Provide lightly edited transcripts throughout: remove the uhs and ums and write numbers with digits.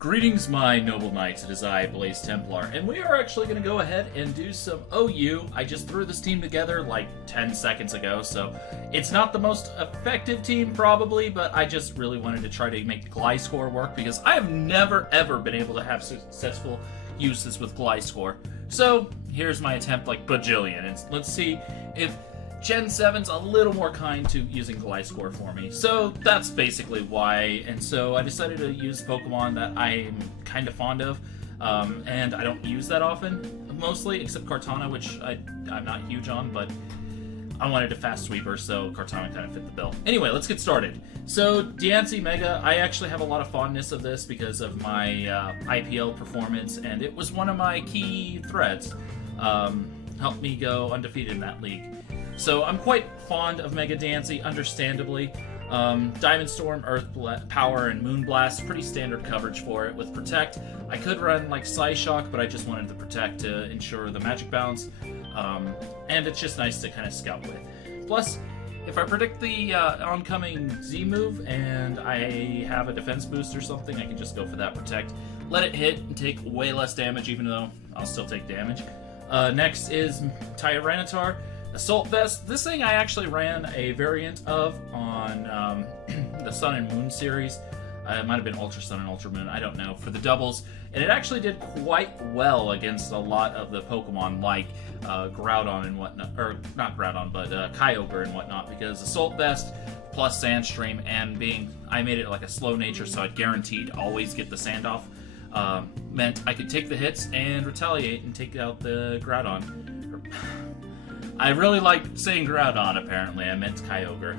Greetings, my noble knights. It is I, Blaze Templar, and we are actually going to go ahead and do some OU. I just threw this team together like 10 seconds ago, so it's not the most effective team probably, but I just really wanted to try to make Gliscor work because I have never ever been able to have successful uses with Gliscor. So here's my attempt like Gajillion, and let's see if Gen 7's a little more kind to using Gliscor for me. So that's basically why, and so I decided to use Pokemon that I'm kind of fond of, and I don't use that often, mostly, except Kartana, which I'm not huge on, but I wanted a fast sweeper, so Kartana kind of fit the bill. Anyway, let's get started. So, Diancie Mega, I actually have a lot of fondness of this because of my IPL performance, and it was one of my key threads. Helped me go undefeated in that league. So I'm quite fond of Mega Diancie, understandably. Diamond Storm, Earth Power, and Moon Blast, pretty standard coverage for it. With Protect, I could run like Psyshock, but I just wanted the Protect to ensure the magic bounce. And it's just nice to kind of scout with. Plus, if I predict the oncoming Z move and I have a defense boost or something, I can just go for that Protect. Let it hit and take way less damage, even though I'll still take damage. Next is Tyranitar. Assault Vest. This thing I actually ran a variant of on the Sun and Moon series. It might have been Ultra Sun and Ultra Moon, I don't know, for the doubles. And it actually did quite well against a lot of the Pokemon like Groudon and whatnot, or not Groudon, but Kyogre and whatnot, because Assault Vest plus Sandstream and I made it like a slow nature, so I'd guaranteed always get the sand off, meant I could take the hits and retaliate and take out the Groudon. I really like saying Groudon, apparently. I meant Kyogre.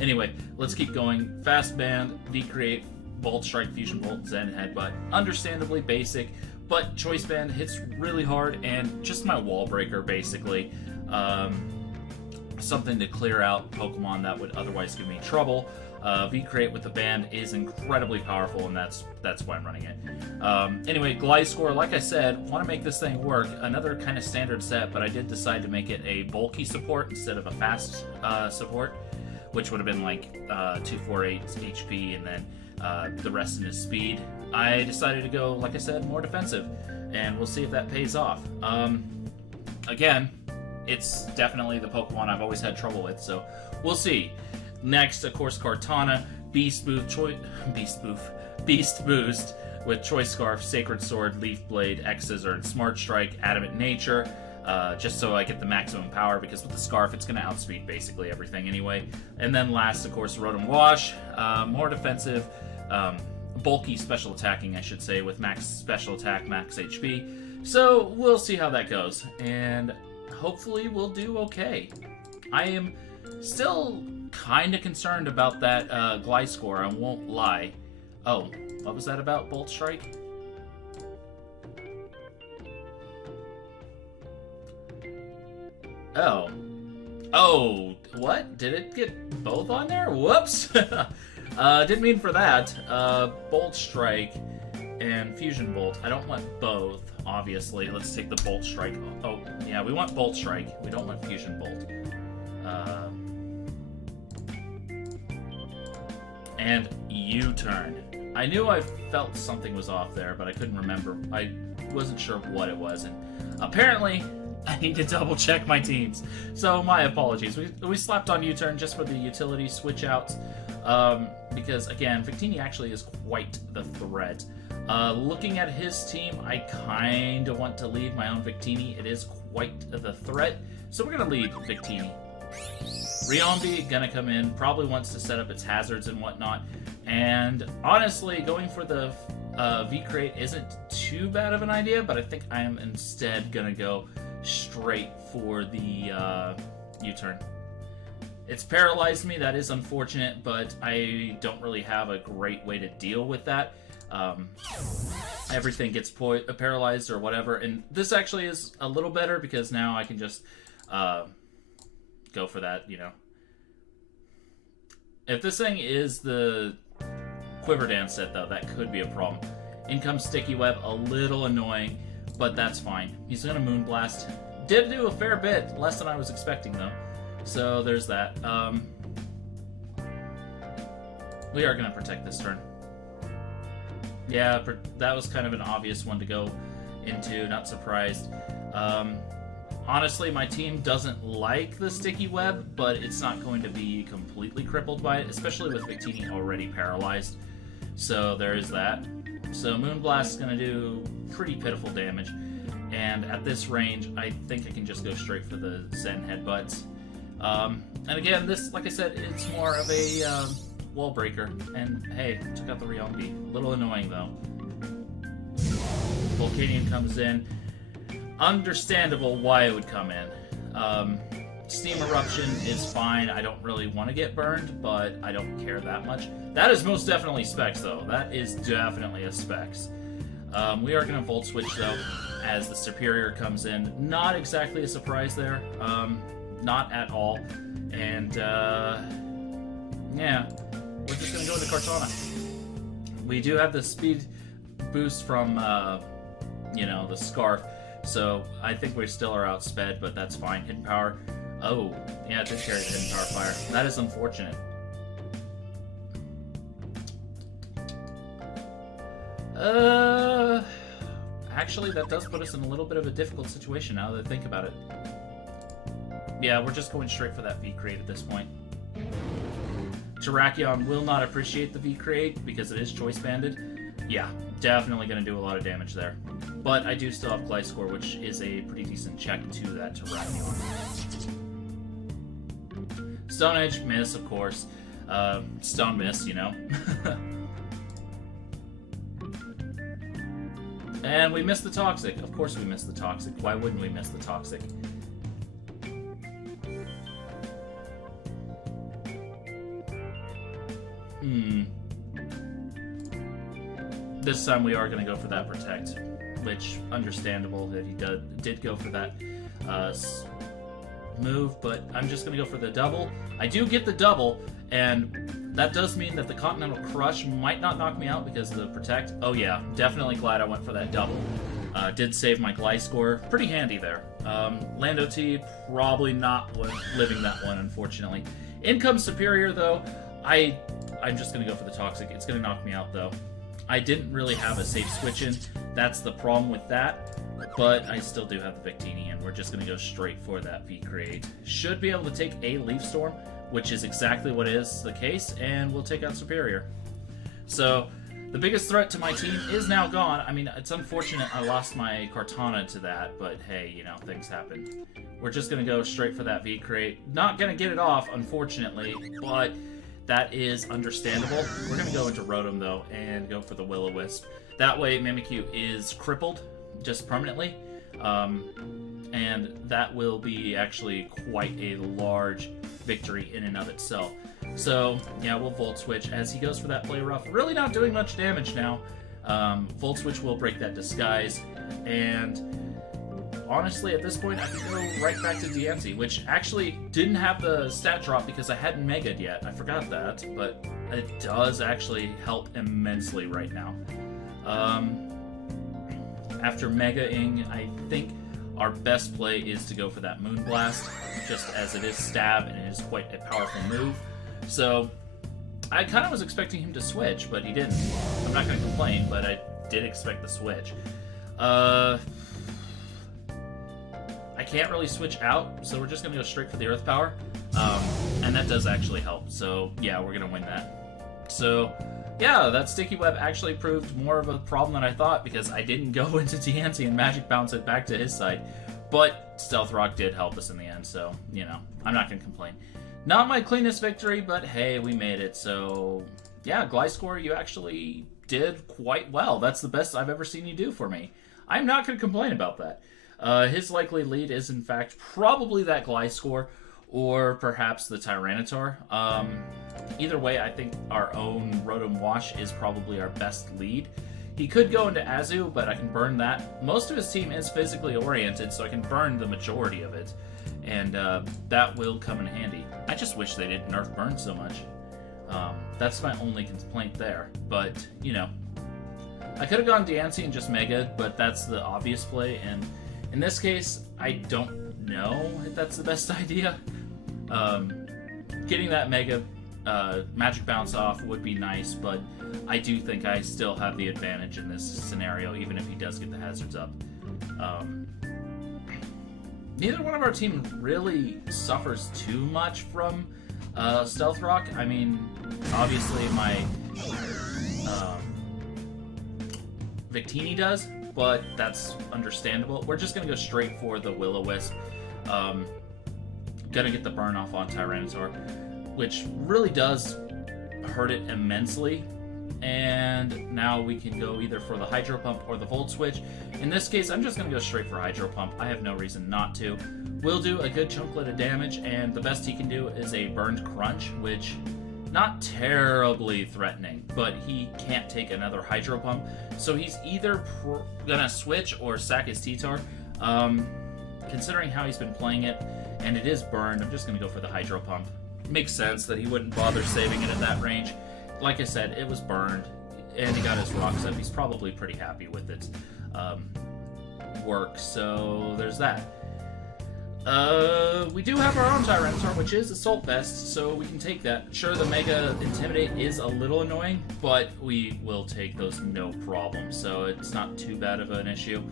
Anyway, let's keep going. Fast Band, V-Create, Volt Strike, Fusion Bolt, Zen Headbutt. Understandably basic, but Choice Band hits really hard, and just my wall breaker, basically. Something to clear out Pokemon that would otherwise give me trouble. V-Create with the band is incredibly powerful, and that's why I'm running it. Anyway, Gliscor, like I said, want to make this thing work. Another kind of standard set, but I did decide to make it a bulky support instead of a fast support, which would have been like 248 HP and then the rest in his speed. I decided to go, like I said, more defensive, and we'll see if that pays off. Again, it's definitely the Pokemon I've always had trouble with, so we'll see. Next, of course, Kartana, Beast Boost with Choice Scarf, Sacred Sword, Leaf Blade, X-Scissor, and Smart Strike, Adamant Nature, just so I get the maximum power, because with the Scarf, it's going to outspeed basically everything anyway. And then last, of course, Rotom Wash, more defensive, bulky special attacking, I should say, with max special attack, max HP. So we'll see how that goes, and hopefully we'll do okay. I am still kind of concerned about that Gliscor, I won't lie. Oh, what was that about, Bolt Strike? Oh, what? Did it get both on there? Whoops! Didn't mean for that. Bolt Strike and Fusion Bolt. I don't want both, obviously. Let's take the Bolt Strike. Oh, yeah, we want Bolt Strike. We don't want Fusion Bolt. And U-turn. I knew I felt something was off there, but I couldn't remember. I wasn't sure what it was, and apparently I need to double check my teams. So my apologies. We slapped on U-turn just for the utility switch outs, because again, Victini actually is quite the threat. Looking at his team, I kind of want to leave my own Victini. It is quite the threat, so we're going to leave Victini. Riombi gonna come in, probably wants to set up its hazards and whatnot, and honestly, going for the V-Create isn't too bad of an idea, but I think I am instead gonna go straight for the U-turn. It's paralyzed me, that is unfortunate, but I don't really have a great way to deal with that. Everything gets paralyzed or whatever, and this actually is a little better because now I can just go for that, you know. If this thing is the Quiver Dance set, though, that could be a problem. In comes Sticky Web, a little annoying, but that's fine. He's gonna Moonblast. Did do a fair bit, less than I was expecting, though. So there's that. We are gonna protect this turn. Yeah, that was kind of an obvious one to go into, not surprised. Honestly, my team doesn't like the sticky web, but it's not going to be completely crippled by it, especially with Victini already paralyzed. So there is that. So Moonblast is going to do pretty pitiful damage, and at this range, I think I can just go straight for the Zen Headbutts. And again, this, like I said, it's more of a wall breaker, and hey, took out the Ryongbi. A little annoying, though. Volcanion comes in. Understandable why it would come in. Steam Eruption is fine. I don't really want to get burned, but I don't care that much. That is most definitely Specs, though. That is definitely a Specs. We are going to Volt Switch, though, as the Superior comes in. Not exactly a surprise there. Not at all. And, yeah. We're just going to go into Kartana. We do have the speed boost from, you know, the Scarf. So I think we still are outsped, but that's fine. Hidden Power. Oh, yeah, it did carry the Hidden Power Fire. That is unfortunate. Actually, that does put us in a little bit of a difficult situation now that I think about it. Yeah, we're just going straight for that V-Create at this point. Terrakion will not appreciate the V-Create because it is choice banded. Yeah, definitely going to do a lot of damage there. But I do still have Gliscor, which is a pretty decent check to that Terrakion. Stone Edge, miss, of course. Stone miss, you know. And we missed the Toxic. Of course we missed the Toxic. Why wouldn't we miss the Toxic? This time we are going to go for that Protect, which, understandable that he did go for that move, but I'm just going to go for the double. I do get the double, and that does mean that the Continental Crush might not knock me out because of the Protect. Oh yeah, definitely glad I went for that double. Did save my Gliscor. Pretty handy there. Lando T, probably not living that one, unfortunately. Income Superior, though, I'm just going to go for the Toxic. It's going to knock me out, though. I didn't really have a safe switch in. That's the problem with that. But I still do have the Victini, and we're just going to go straight for that V-Create. Should be able to take a Leaf Storm, which is exactly what is the case, and we'll take out Superior. So, the biggest threat to my team is now gone. I mean, it's unfortunate I lost my Kartana to that, but hey, you know, things happen. We're just going to go straight for that V-Create. Not going to get it off, unfortunately, but that is understandable. We're going to go into Rotom, though, and go for the Will-O-Wisp. That way, Mimikyu is crippled, just permanently, and that will be actually quite a large victory in and of itself. So, yeah, we'll Volt Switch as he goes for that Play Rough. Really not doing much damage now. Volt Switch will break that Disguise, and honestly, at this point, I can go right back to Diancie, which actually didn't have the stat drop because I hadn't Mega'd yet. I forgot that, but it does actually help immensely right now. After Mega-ing, I think our best play is to go for that Moonblast, just as it is stab and it is quite a powerful move. So, I kind of was expecting him to switch, but he didn't. I'm not going to complain, but I did expect the switch. I can't really switch out, so we're just going to go straight for the Earth Power. And that does actually help, so yeah, we're going to win that. So, yeah, that Sticky Web actually proved more of a problem than I thought, because I didn't go into Diancie and Magic Bounce it back to his side. But Stealth Rock did help us in the end, so, you know, I'm not going to complain. Not my cleanest victory, but hey, we made it. So, yeah, Gliscor, you actually did quite well. That's the best I've ever seen you do for me. I'm not going to complain about that. His likely lead is, in fact, probably that Gliscor, or perhaps the Tyranitar. Either way, I think our own Rotom Wash is probably our best lead. He could go into Azu, but I can burn that. Most of his team is physically oriented, so I can burn the majority of it. And that will come in handy. I just wish they didn't nerf burn so much. That's my only complaint there. But, you know, I could have gone Diancie and just Mega, but that's the obvious play. And in this case, I don't know if that's the best idea. Getting that Mega Magic Bounce Off would be nice, but I do think I still have the advantage in this scenario, even if he does get the hazards up. Neither one of our team really suffers too much from Stealth Rock. I mean, obviously my Victini does, but that's understandable. We're just going to go straight for the Will-O-Wisp. Gonna get the burn off on Tyranitar, which really does hurt it immensely. And now we can go either for the Hydro Pump or the Volt Switch. In this case, I'm just going to go straight for Hydro Pump. I have no reason not to. We'll do a good chunklet of damage, and the best he can do is a Burned Crunch, which not terribly threatening, but he can't take another Hydro Pump. So he's either going to switch or sack his T-Tar. Considering how he's been playing it, and it is burned, I'm just going to go for the Hydro Pump. Makes sense that he wouldn't bother saving it at that range. Like I said, it was burned, and he got his rocks up. He's probably pretty happy with its work, so there's that. We do have our own Tyranitar, which is Assault Vest, so we can take that. Sure, the Mega Intimidate is a little annoying, but we will take those no problem, so it's not too bad of an issue.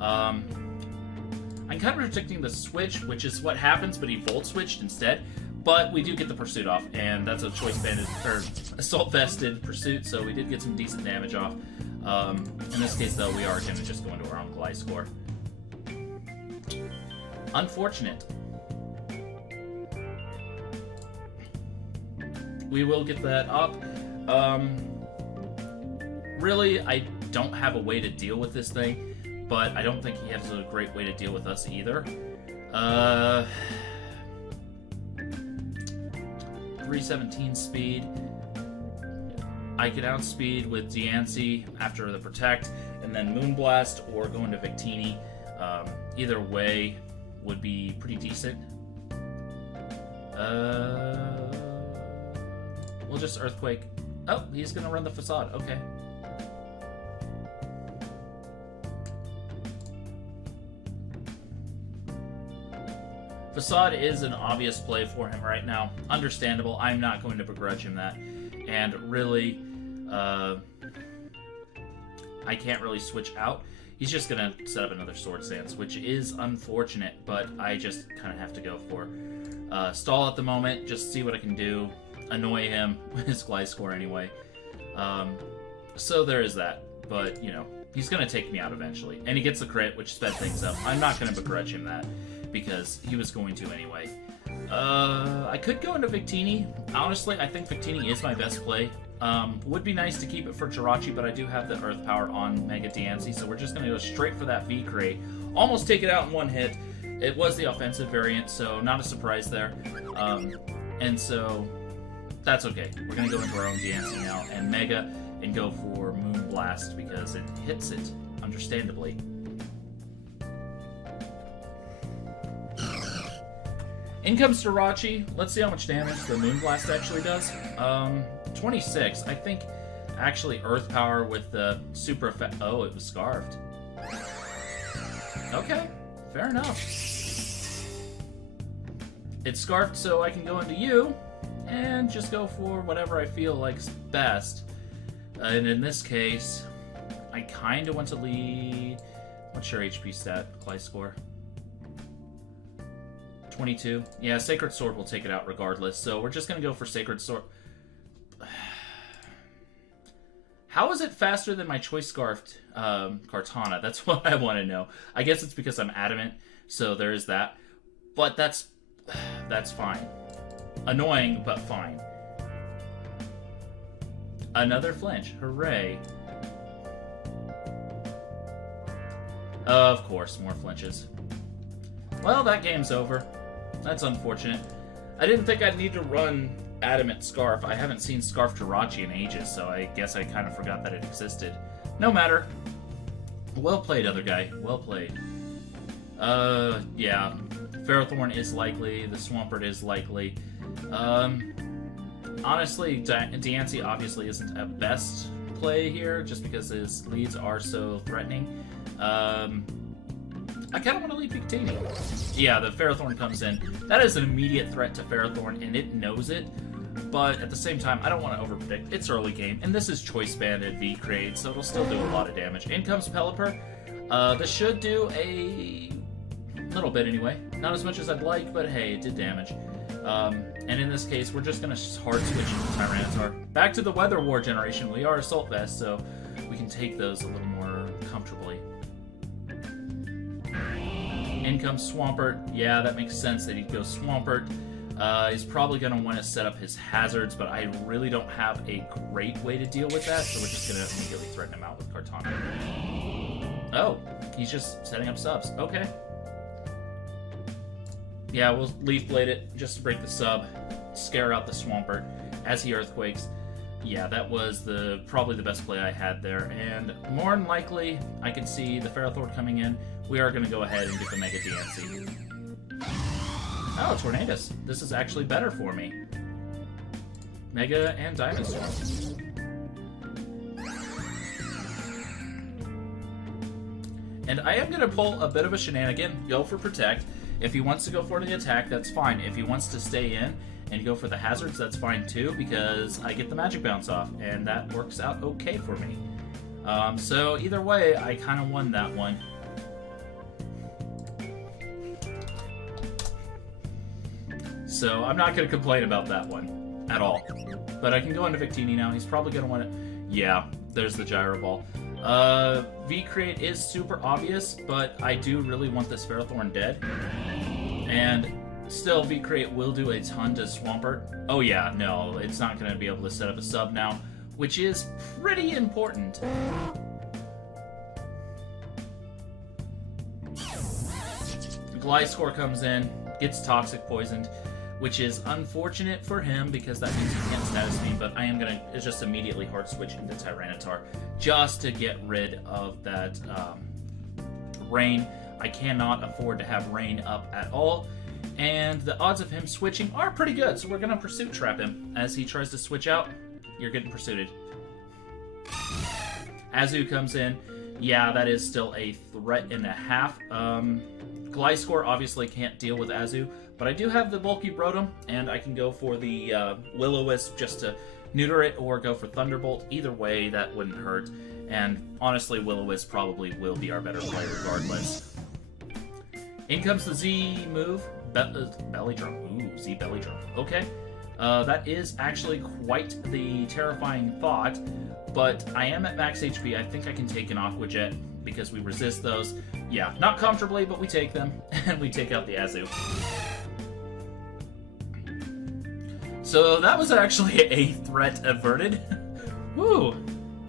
I'm kind of predicting the switch, which is what happens, but he Volt Switched instead. But we do get the Pursuit off, and that's a Choice Banded, or Assault Vested Pursuit, so we did get some decent damage off. In this case, though, we are going to just go into our own Gliscor. Unfortunate. We will get that up. Really, I don't have a way to deal with this thing, but I don't think he has a great way to deal with us either. 317 speed. I could outspeed with Diancie after the Protect, and then Moonblast, or go into Victini. Either way would be pretty decent. We'll just Earthquake. Oh, he's gonna run the Facade. Okay. Facade is an obvious play for him right now. Understandable. I'm not going to begrudge him that. And really, I can't really switch out. He's just going to set up another Swords Dance, which is unfortunate, but I just kind of have to go for stall at the moment, just see what I can do, annoy him with his Gliscor anyway. So there is that, but, you know, he's going to take me out eventually. And he gets the crit, which sped things up. I'm not going to begrudge him that, because he was going to anyway. I could go into Victini. Honestly, I think Victini is my best play. Would be nice to keep it for Jirachi, but I do have the Earth Power on Mega Diancie, so we're just going to go straight for that V-Crate. Almost take it out in one hit. It was the offensive variant, so not a surprise there. And so, that's okay. We're going to go into our own Diancie now, and Mega, and go for Moonblast, because it hits it, understandably. In comes Jirachi. Let's see how much damage the Moonblast actually does. 26. I think actually Earth Power with the super effect. Oh, it was Scarfed. Okay, fair enough. It's Scarfed, so I can go into you and just go for whatever I feel like's best. And in this case, I kind of want to lead. What's your HP stat, Gliscor? 22. Yeah, Sacred Sword will take it out regardless, so we're just going to go for Sacred Sword. How is it faster than my Choice Scarfed Kartana? That's what I want to know. I guess it's because I'm adamant, so there is that. But that's fine. Annoying, but fine. Another flinch. Hooray. Of course, more flinches. Well, that game's over. That's unfortunate. I didn't think I'd need to run Adamant Scarf. I haven't seen Scarf Jirachi in ages, so I guess I kind of forgot that it existed. No matter. Well played, other guy. Well played. Yeah. Ferrothorn is likely. The Swampert is likely. Honestly, Diancie obviously isn't a best play here, just because his leads are so threatening. I kind of want to lead Victini. Yeah, the Ferrothorn comes in. That is an immediate threat to Ferrothorn, and it knows it. but at the same time, I don't want to overpredict. It's early game, and this is choice banded V-Crate, so it'll still do a lot of damage. In comes Pelipper. This should do a little bit anyway. Not as much as I'd like, but hey, it did damage. And in this case, we're just going to hard switch into Tyranitar. Back to the Weather War generation. We are Assault Vest, so we can take those a little more comfortably. In comes Swampert. Yeah, that makes sense that he'd go Swampert. He's probably going to want to set up his hazards, but I really don't have a great way to deal with that, so we're just going to immediately threaten him out with Kartana. Oh, he's just setting up subs. Okay. Yeah, we'll Leaf Blade it just to break the sub, scare out the Swampert as he Earthquakes. Yeah, that was probably the best play I had there, and more than likely, I can see the Ferrothorn coming in. We are going to go ahead and get the Mega DNC. Oh, Tornadus. This is actually better for me. Mega and Dinosaur. And I am going to pull a bit of a shenanigan, go for Protect. If he wants to go for the attack, that's fine. If he wants to stay in and go for the hazards, that's fine too, because I get the magic bounce off, and that works out okay for me. So either way, I kind of won that one. So I'm not going to complain about that one at all. But I can go into Victini now. He's probably going to want to... Yeah, there's the Gyro Ball. V-Crate is super obvious, but I do really want this Ferrothorn dead. And still, V-Crate will do a ton to Swampert. Oh yeah, no, it's not going to be able to set up a sub now, which is pretty important. Gliscor comes in, gets Toxic Poisoned, which is unfortunate for him because that means he can't status me, but I am going to just immediately hard switch into Tyranitar just to get rid of that Rain. I cannot afford to have Rain up at all, and the odds of him switching are pretty good, so we're going to Pursuit Trap him. As he tries to switch out, you're getting pursuited. Azu comes in. Yeah, that is still a threat and a half. Gliscor obviously can't deal with Azu, but I do have the bulky Rotom, and I can go for the Will-O-Wisp just to neuter it, or go for Thunderbolt. Either way, that wouldn't hurt. And honestly, Will-O-Wisp probably will be our better play regardless. In comes the Z move. Belly Drum. Ooh, Z Belly Drum. Okay. That is actually quite the terrifying thought, but I am at max HP. I think I can take an Aqua Jet because we resist those. Yeah, not comfortably, but we take them, and we take out the Azu. So that was actually a threat averted. Woo!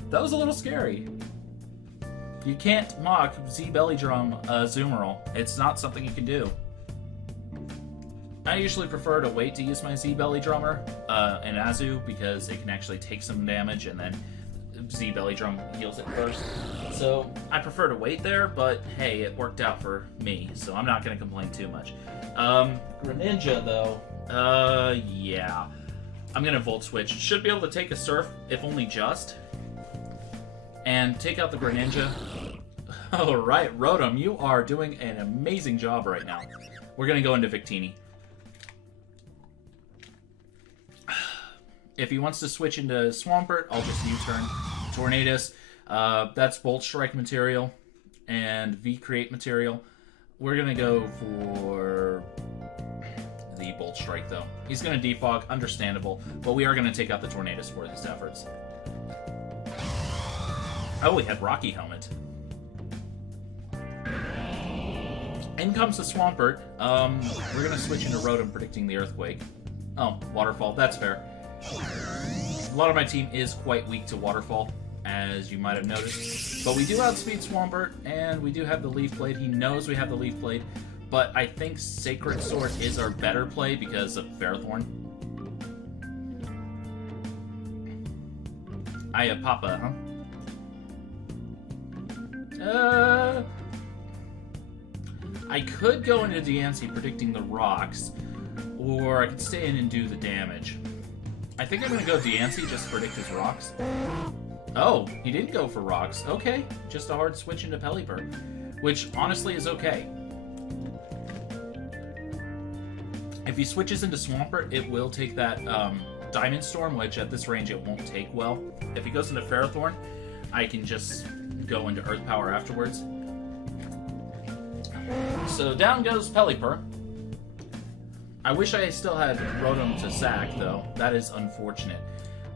That was a little scary. You can't mock Z Belly Drum Zoomerl. It's not something you can do. I usually prefer to wait to use my Z Belly Drummer in Azu because it can actually take some damage and then Z Belly Drum heals it first. So I prefer to wait there, but hey, it worked out for me, so I'm not going to complain too much. Greninja, though, yeah. I'm going to Volt Switch. Should be able to take a Surf, if only just, and take out the Greninja. Alright, Rotom, you are doing an amazing job right now. We're going to go into Victini. If he wants to switch into Swampert, I'll just U-turn. Tornadus, that's Bolt Strike material and V-Create material. We're going to go for the Bolt Strike, though. He's going to defog, understandable, but we are going to take out the Tornadus for his efforts. Oh, we had Rocky Helmet. In comes the Swampert. We're going to switch into Rotom, predicting the Earthquake. Oh, Waterfall, that's fair. A lot of my team is quite weak to Waterfall, as you might have noticed. But we do outspeed Swampert, and we do have the Leaf Blade. He knows we have the Leaf Blade, but I think Sacred Sword is our better play because of Ferrothorn. Papa, huh? I could go into Diancie predicting the rocks, or I could stay in and do the damage. I think I'm going to go Diancie just to predict his rocks. Oh, he didn't go for rocks. Okay, just a hard switch into Pelipper, which honestly is okay. If he switches into Swampert, it will take that Diamond Storm, which at this range it won't take well. If he goes into Ferrothorn, I can just go into Earth Power afterwards. So down goes Pelipper. I wish I still had Rotom to sack, though. That is unfortunate.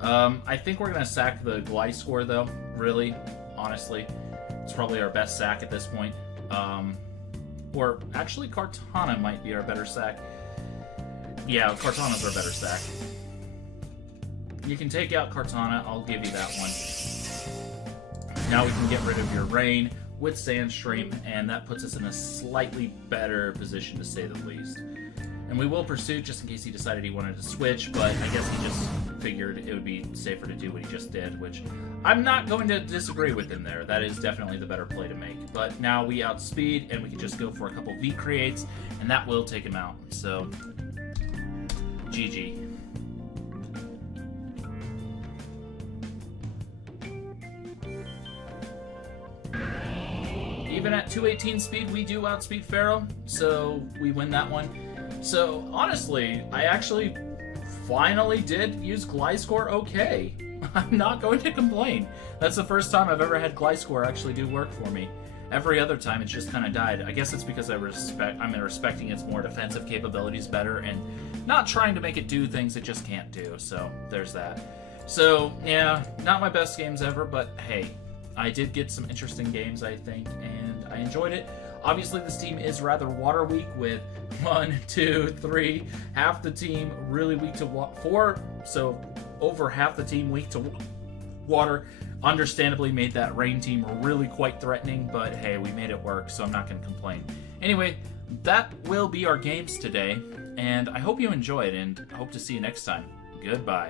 I think we're going to sack the Gliscor, though, really, honestly. It's probably our best sack at this point. Or actually, Kartana might be our better sack. Yeah, Kartana's our better sack. You can take out Kartana, I'll give you that one. Now we can get rid of your Rain with Sandstream, and that puts us in a slightly better position to say the least. And we will pursue just in case he decided he wanted to switch, but I guess he just figured it would be safer to do what he just did, which I'm not going to disagree with him there. That is definitely the better play to make. But now we outspeed, and we can just go for a couple V-creates, and that will take him out. So, GG. Even at 218 speed, we do outspeed Pharaoh, so we win that one. So, honestly, I actually finally did use Gliscor okay. I'm not going to complain. That's the first time I've ever had Gliscor actually do work for me. Every other time it's just kind of died. I guess it's because I'm respecting its more defensive capabilities better and not trying to make it do things it just can't do. So, there's that. So, yeah, not my best games ever, but hey, I did get some interesting games, I think, and I enjoyed it. Obviously, this team is rather water weak with 1, 2, 3, half the team really weak to water. 4, so over half the team weak to water. Understandably made that Rain team really quite threatening, but hey, we made it work, so I'm not going to complain. Anyway, that will be our games today, and I hope you enjoyed, and I hope to see you next time. Goodbye.